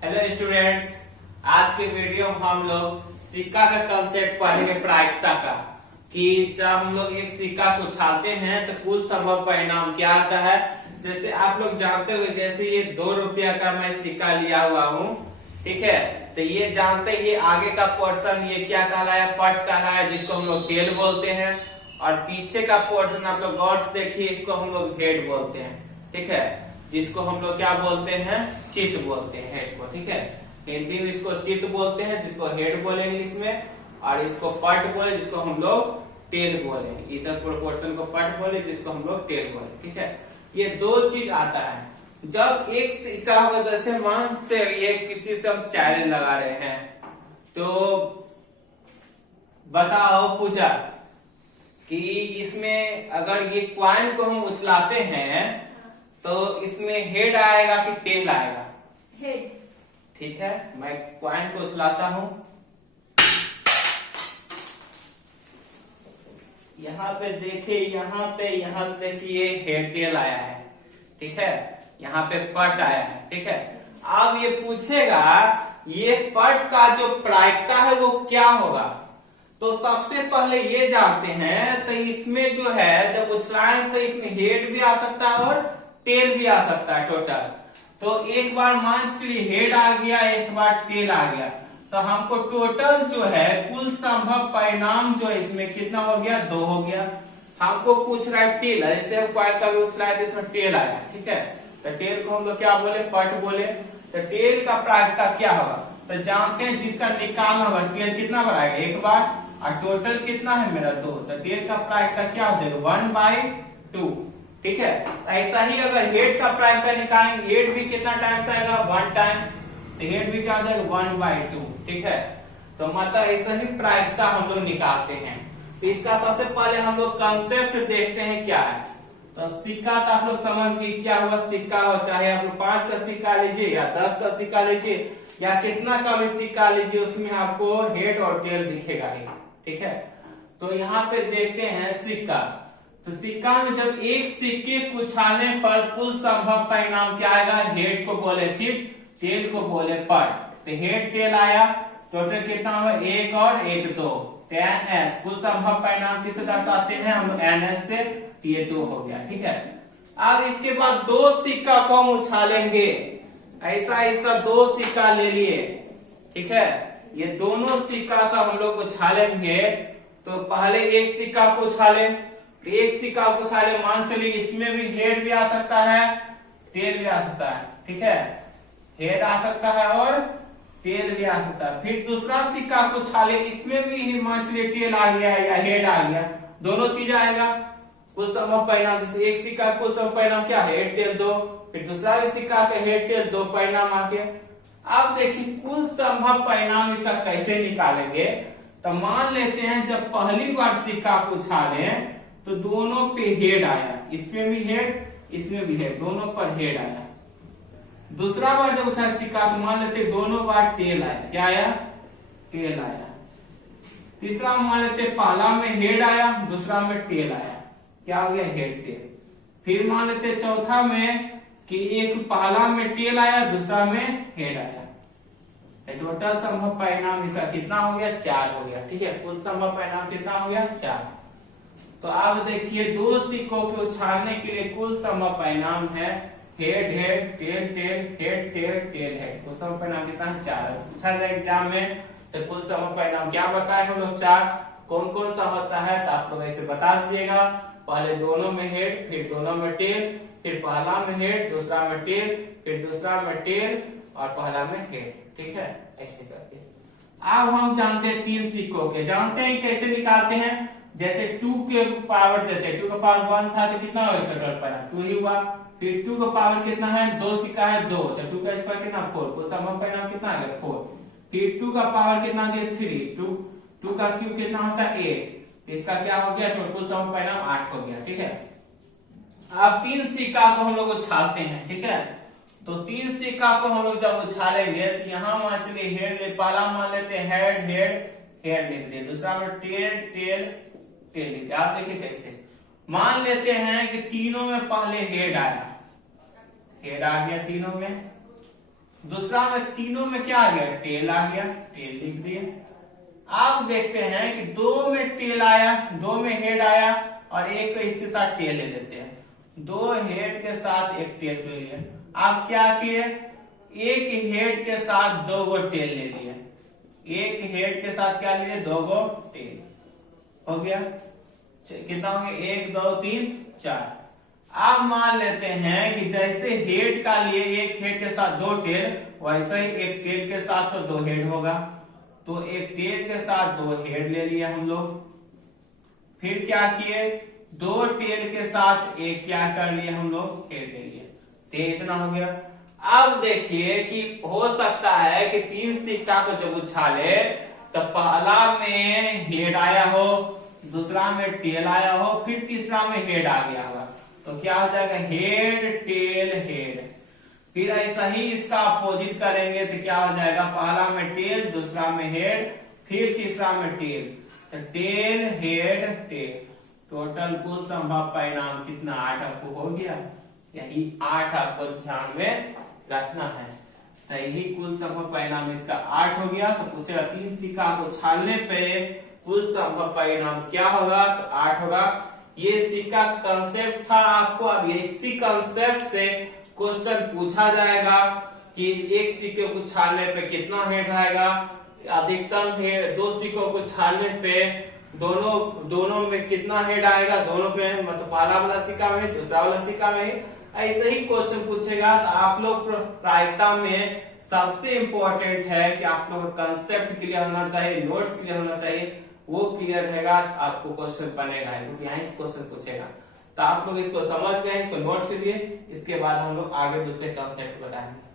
Hello students, आज के video में हम लोग सिक्का का कंसेप्ट पढ़ेंगे प्रायिकता का कि जब हम लोग एक सिक्का को उछालते हैं तो कुल संभव परिणाम क्या आता है। जैसे आप लोग जानते हो, जैसे ये 2 रुपया का मैं सिक्का लिया हुआ हूँ, ठीक है। तो ये जानते हैं ये आगे का पोर्शन ये क्या कहलाया, पट कहलाया, जिसको हम लोग टेल बोलते हैं। और पीछे का पोर्शन आप लोग गौर से देखिए, इसको हम लोग हेड बोलते हैं, ठीक है, जिसको हम लोग क्या बोलते हैं, चित बोलते हैं हेड को, ठीक है। हिंदी में इसको चित बोलते हैं, जिसको हेड बोले इंग्लिश में, और इसको पट बोले, जिसको हम लोग टेल बोले। इधर प्रोपोर्शन को पट बोले, जिसको हम लोग टेल बोले, ठीक है। ये 2 चीज आता है जब एक सिक्का हो। जैसे मान से ये किसी से हम चैलेंज लगा रहे हैं, तो बताओ पूजा कि इसमें अगर ये क्वाइन को हम उछलाते हैं तो इसमें हेड आएगा कि टेल आएगा? हेड। ठीक है, मैं क्वाइन को उछलाता हूं। यहाँ पे देखिए, यहाँ पे देखिए हेड टेल आया है, ठीक है। यहाँ पे पट आया है, ठीक है। अब ये पूछेगा ये पट का जो प्रायिकता है वो क्या होगा। तो सबसे पहले ये जानते हैं, तो इसमें जो है जब उछलाएं तो इसमें हेड भी आ सकता है और टेल भी आ सकता है टोटल। तो एक बार मान चलिए हेड आ गया, एक बार टेल आ गया, तो हमको टोटल जो है कुल संभव परिणाम जो है इसमें कितना हो गया, 2 हो गया। हमको पूछ रहा है टेल, जैसे हम क्वाइन का भी उछलाया तो इसमें टेल आया, ठीक है। तो टेल को हम लोग क्या बोले, पट बोले। तो टेल का प्रायिकता क्या होगा, तो जानते हैं जिसका निकाल होगा टेल कितना बढ़ाएगा, एक बार, और टोटल कितना है मेरा 2। तो टेल का प्रायिकता क्या हो जाएगा, 1/2, ठीक है। ऐसा ही अगर हेड का प्रायिकता निकालेंगे, हेड भी कितना टाइम्स आएगा, 1 टाइम्स, तो हेड भी क्या हो जाएगा, 1/2, ठीक है। तो मतलब ऐसा ही प्रायिकता हम लोग निकालते हैं। तो इसका सबसे पहले हम लोग कंसेप्ट देखते हैं क्या है। तो सिक्का तो आप लोग समझ गए क्या हुआ, सिक्का हो, चाहे आप लोग 5 का सिक्का लीजिए या 10 का सिक्का लीजिए या कितना का भी सिक्का लीजिए, उसमें आपको हेड और टेल दिखेगा ही, ठीक है। तो यहाँ पे देखते हैं सिक्का। तो सिक्का में जब एक सिक्के को उछालने पर कुल संभव परिणाम क्या आएगा, हेड को बोले चित, टेल को बोले पट। तो हेड टेल आया, टोटल कितना हुआ, 1 और 1 2, NS। कुल संभव परिणाम किसे दर्शाते हैं हम लोग, NS से, तो ये 2 हो गया, ठीक है। अब इसके बाद 2 सिक्का को हम उछालेंगे, ऐसा 2 सिक्का ले लिए, ठीक है। ये दोनों सिक्का का हम लोग उछालेंगे। तो पहले एक सिक्का को उछाले, तो एक सिक्का को उछाले, मान चलिए इसमें भी हेड भी आ सकता है, टेल भी आ सकता है, ठीक है। हेड आ सकता है और टेल भी आ सकता है। फिर दूसरा सिक्का को उछाले, इसमें भी मान चलिए टेल आ गया या हेड आ गया, दोनों चीज आएगा। कुल संभव परिणाम, जैसे एक सिक्का कुल संभव परिणाम क्या है, हेड टेल 2, फिर दूसरा भी सिक्का का हेड टेल 2 परिणाम आ गया। अब देखिए कुल संभव परिणाम इसका कैसे निकालेंगे। तो मान लेते हैं जब पहली बार सिक्का को उछाले तो दोनों पे हेड आया, इसमें भी हेड, इसमें भी हेड, दोनों पर हेड आया। दूसरा बार जब उछाले सिक्का तो मान लेते दोनों बार टेल आया, क्या आया, टेल आया। तीसरा मान लेते पहला में हेड आया, दूसरा में टेल आया, क्या हो गया, हेड टेल। फिर मान लेते चौथा में कि एक पहला में टेल आया, दूसरा में हेड आया। टोटल संभव परिणाम इसका कितना हो गया, 4 हो गया, ठीक है। कुल संभव परिणाम कितना हो गया, 4। तो अब देखिए 2 सिक्कों के उछालने के लिए कुल संभव परिणाम है head head, tail tail, head tail, tail head. कुल संभव परिणाम कितना है, 4। पूछा जाए एग्जाम में तो कुल संभव परिणाम क्या बताए हम लोग, 4। कौन कौन सा होता है तो आप लोग ऐसे बता दीजिएगा, पहले दोनों में हेड, फिर दोनों में टेल, फिर पहला में हेड, दूसरा में टेल, फिर दूसरा में टेल और पहला में हेड, ठीक है, ऐसे करके। अब हम जानते हैं 3 सिक्कों के, जानते हैं कैसे निकालते हैं। जैसे 2 के पावर देते हैं, 2 का पावर 1 था तो कितना हुआ इसका टोटल परिणाम, 2 ही हुआ। फिर 2 का पावर कितना है, 2 सिक्का है 2, तो 2 का स्क्वायर कितना, 4, कुल संभव परिणाम कितना आ गया, 4। फिर 2 का पावर कितना दिया, 3, 2 का क्यूब कितना होता है, 8, तो इसका क्या हो गया, टोटल संभव परिणाम 8 हो गया, ठीक है। अब 3 सिक्का को हम लोग उछालते हैं, ठीक है। तो 3 सिक्का को हम लोग जब उछालेंगे तो यहाँ मान चलिए हेड ले, पहला मान लेते हैं हेड हेड हेड लिख दिए, दूसरा में टेल टेल टेल लिख दिया। आप देखिए कैसे, मान लेते हैं कि तीनों में पहले हेड आया, हेड आ गया तीनों में, दूसरा में तीनों में क्या आ गया, टेल आ गया, टेल लिख दिए। आप देखते हैं कि दो में टेल आया, दो में हेड आया और एक को इसके साथ टेल ले लेते हैं। दो हेड के साथ एक टेल ले लिए। आप क्या किए, एक हेड के साथ दो गो टेल ले लिए, एक हेड के साथ क्या लिए, दो गो टेल। हो गया कितना हो गया, 1 2 3 4। आप मान लेते हैं कि जैसे हेड का लिए एक हेड के साथ दो टेल, वैसे ही एक टेल के साथ तो दो हेड होगा। तो एक टेल के साथ दो हेड ले लिया हम लोग। फिर क्या किए, दो टेल के साथ एक क्या कर लिए हम लोग, हेड ले लिए। तो इतना हो गया। अब देखिए कि हो सकता है कि 3 सिक्का को जब उछाले तो पहला में हेड आया हो, दूसरा में टेल आया हो, फिर तीसरा में हेड आ गया होगा। तो क्या हो जाएगा, हेड टेल हेड। फिर ऐसा ही इसका अपोजिट करेंगे तो क्या हो जाएगा, पहला में टेल, दूसरा में हेड, फिर तीसरा में टेल। तो टेल हेड टेल। टोटल कुल संभव परिणाम कितना, 8 आपको हो गया। यही 8 आपको ध्यान में रखना है। तो यही कुल संभव परिणाम इसका 8 हो गया। तो पूछेगा 3 सिक्का को छालने पे कुल संभव परिणाम क्या होगा, तो 8 होगा। ये सिक्का कंसेप्ट था आपको। अब इसी कंसेप्ट से क्वेश्चन पूछा जाएगा कि एक सिक्के को छालने पे कितना हेड आएगा। अधिकतम हेड, 2 सिक्कों को छालने पे दोनों में कितना हेड आएगा, दोनों पे मतलब पहला वाला सिक्का में, दूसरा वाला सिक्का में। ऐसे ही क्वेश्चन पूछेगा। तो आप लोग प्रायिकता में सबसे इंपॉर्टेंट है कि आप लोग का कंसेप्ट क्लियर होना चाहिए, नोट्स क्लियर होना चाहिए। वो क्लियर रहेगा तो आपको क्वेश्चन बनेगा, क्योंकि यहाँ से क्वेश्चन पूछेगा। तो आप लोग इसको समझ गए, इसको नोट करिए। इसके बाद हम लोग आगे दूसरे कंसेप्ट बताएंगे।